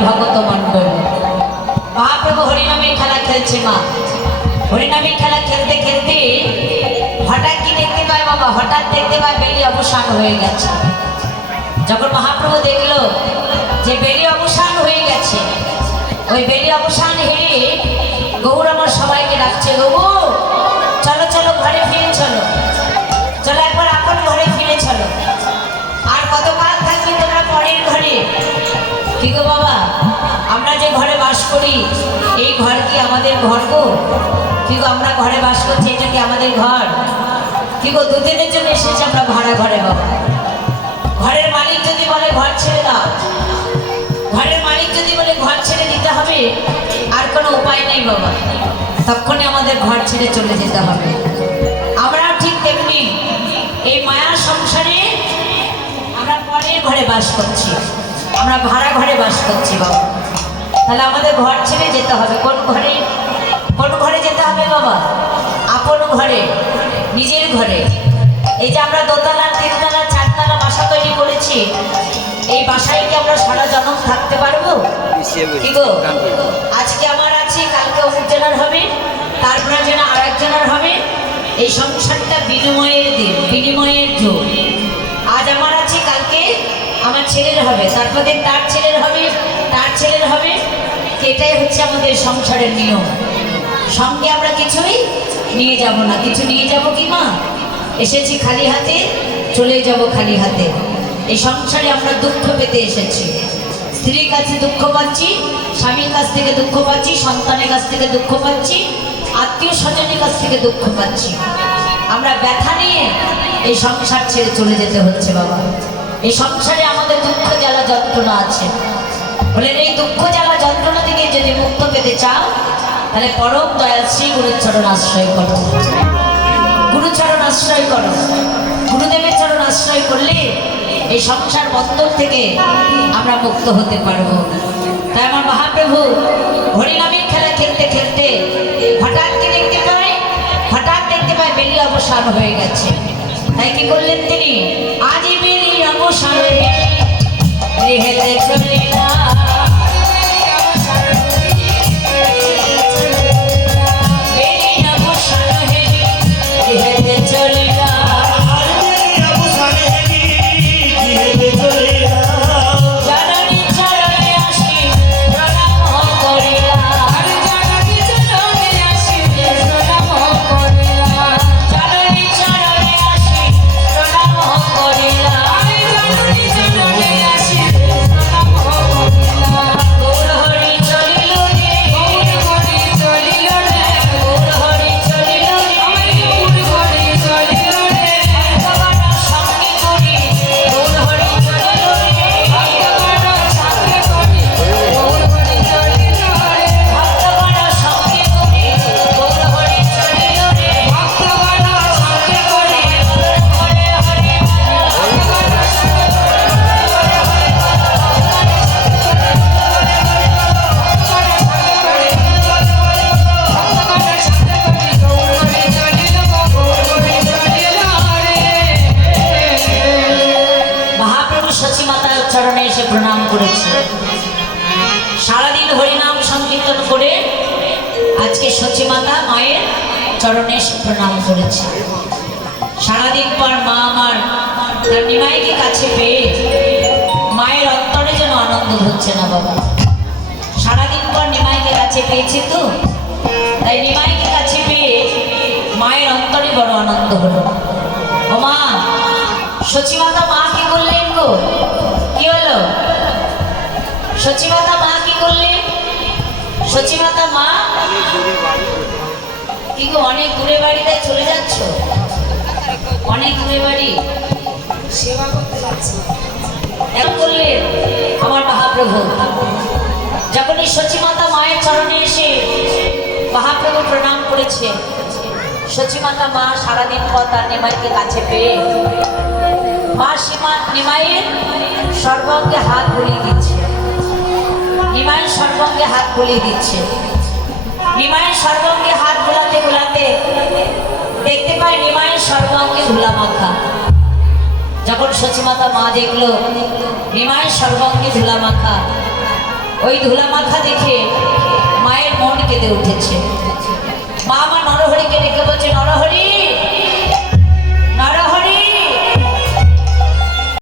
भगत मंडल महाप्रभु हरिनामे खेला खेलছে মা हरिनामे खेला खेलते खेलते हठाৎ কি দেখতে পায় বাবা হঠাৎ দেখতে পায় বেলি অবসান হয়ে গেছে যখন মহাপ্রভু দেখলো যে বেলি অবসান হয়ে গেছে ওই বেলি অবসান হয়ে গৌর আমার সবাইকে ডাকছে গো চলো চলো ঘরে ফিরে চলো চলো একবার আপন ঘরে ফিরে চলো আর কতকাল থাকবে তোমরা পরের ঘরে কি গো বাবা আমরা যে ঘরে বাস করি এই ঘর কি আমাদের ঘর গো কি গো আমরা ঘরে বাস করছি এটা কি আমাদের ঘর কি গো দুদিনের জন্য এসেছি আমরা ভাড়া ঘরে বাবা ঘরের মালিক যদি বলে ঘর ছেড়ে দাও ঘরের মালিক যদি বলে ঘর ছেড়ে দিতে হবে আর কোনো উপায় নেই বাবা তখনই আমাদের ঘর ছেড়ে চলে যেতে হবে আমরা ঠিক তেমনি এই মায়ার সংসারে আমরা পরের ঘরে বাস করছি আমরা ভাড়া ঘরে বাস করছি বাবা তাহলে আমাদের ঘর ছেড়ে যেতে হবে কোন ঘরে যেতে হবে বাবা আপন ঘরে নিজের ঘরে এই যে আমরা দোতলা তিনতলা চারতলা বাসা তৈরি করেছি এই বাসায় কি আমরা সারা জনম থাকতে পারবো কি গো আজকে আমার আছে কালকে অমুক জনের হবে তারপরে যেন আরেকজনের হবে এই সংসারটা বিনিময়ের দিন বিনিময়ের যুগ আজ আমার আছে কালকে আমার ছেলের হবে তারপর দিন তার ছেলের হবে তার ছেলের হবে এটাই হচ্ছে আমাদের সংসারের নিয়ম সঙ্গে আমরা কিছুই নিয়ে যাব না কিছু নিয়ে যাব কি মা এসেছি খালি হাতে চলে যাব খালি হাতে এই সংসারে আমরা দুঃখ পেতে এসেছি স্ত্রীর কাছে দুঃখ পাচ্ছি স্বামীর কাছ থেকে দুঃখ পাচ্ছি সন্তানের কাছ থেকে দুঃখ পাচ্ছি আত্মীয় স্বজনের কাছ থেকে দুঃখ পাচ্ছি আমরা ব্যথা নিয়ে এই সংসার ছেড়ে চলে যেতে হচ্ছে বাবা এই সংসারে আমাদের দুঃখ জ্বালা যন্ত্রণা আছে বলেন এই দুঃখ জ্বালা যন্ত্রণা থেকে যদি মুক্ত পেতে চাও তাহলে পরম দয়াল শ্রী গুরুর চরণ আশ্রয় করো গুরুচরণ আশ্রয় করো গুরুদেবের চরণ আশ্রয় করলে এই সংসার বন্ধন থেকে আমরা মুক্ত হতে পারবো তাই আমার মহাপ্রভু হরিনামের খেলা খেলতে খেলতে হঠাৎ দেখতে পায় বেলি অবসান হয়ে গেছে তাই কি করলেন তিনি আজই বেলি অবসান হেতে চলে না বেলি অবসান হেতে চলে না আজকে সচিমাতা মায়ের চরণে এসে প্রণাম করেছে। সারাদিন পর মা আমার তার নিমাইকে কাছে পেয়ে মায়ের অন্তরে যেন আনন্দ হচ্ছে না বাবা। সারাদিন পর নিমাইকে কাছে পেয়েছি তো, তাই নিমাইকে কাছে পেয়ে মায়ের অন্তরে বড় আনন্দ হলো। ও মা, সচিমাতা মা কি করলেন গো? কি হলো? সচিমাতা মা কি করলেন? সচিমাতা মা কি গো, অনেক দূরে বাড়িতে চলে যাচ্ছ? অনেক দূরে বাড়ি, সেবা করতে যাচ্ছি। এমন করলেন আমার মহাপ্রভু। যখন এই সচিমাতা মায়ের চরণে এসে মহাপ্রভু প্রণাম করেছে, সচিমাতা মা সারাদিন পর তার নিমাইকে কাছে পেয়ে মা নিমাইয়ের সর্বাঙ্গে হাত বুলিয়ে দিচ্ছে। নিমাইয়ের সর্বাঙ্গে হাত বুলিয়ে দিচ্ছে। নিমাইয়ের সর্বাঙ্গে হাত বুলাতে বুলাতে দেখতে পায় নিমাইয়ের সর্বাঙ্গে ধুলা মাখা। যখন সচিমাতা মা দেখলো নিমাইয়ের সর্বাঙ্গে ধুলা মাখা, ওই ধুলা মাখা দেখে মায়ের মন কেঁদে উঠেছে। মা আমার নরহরিকে ডেকে বলছে, নরহরি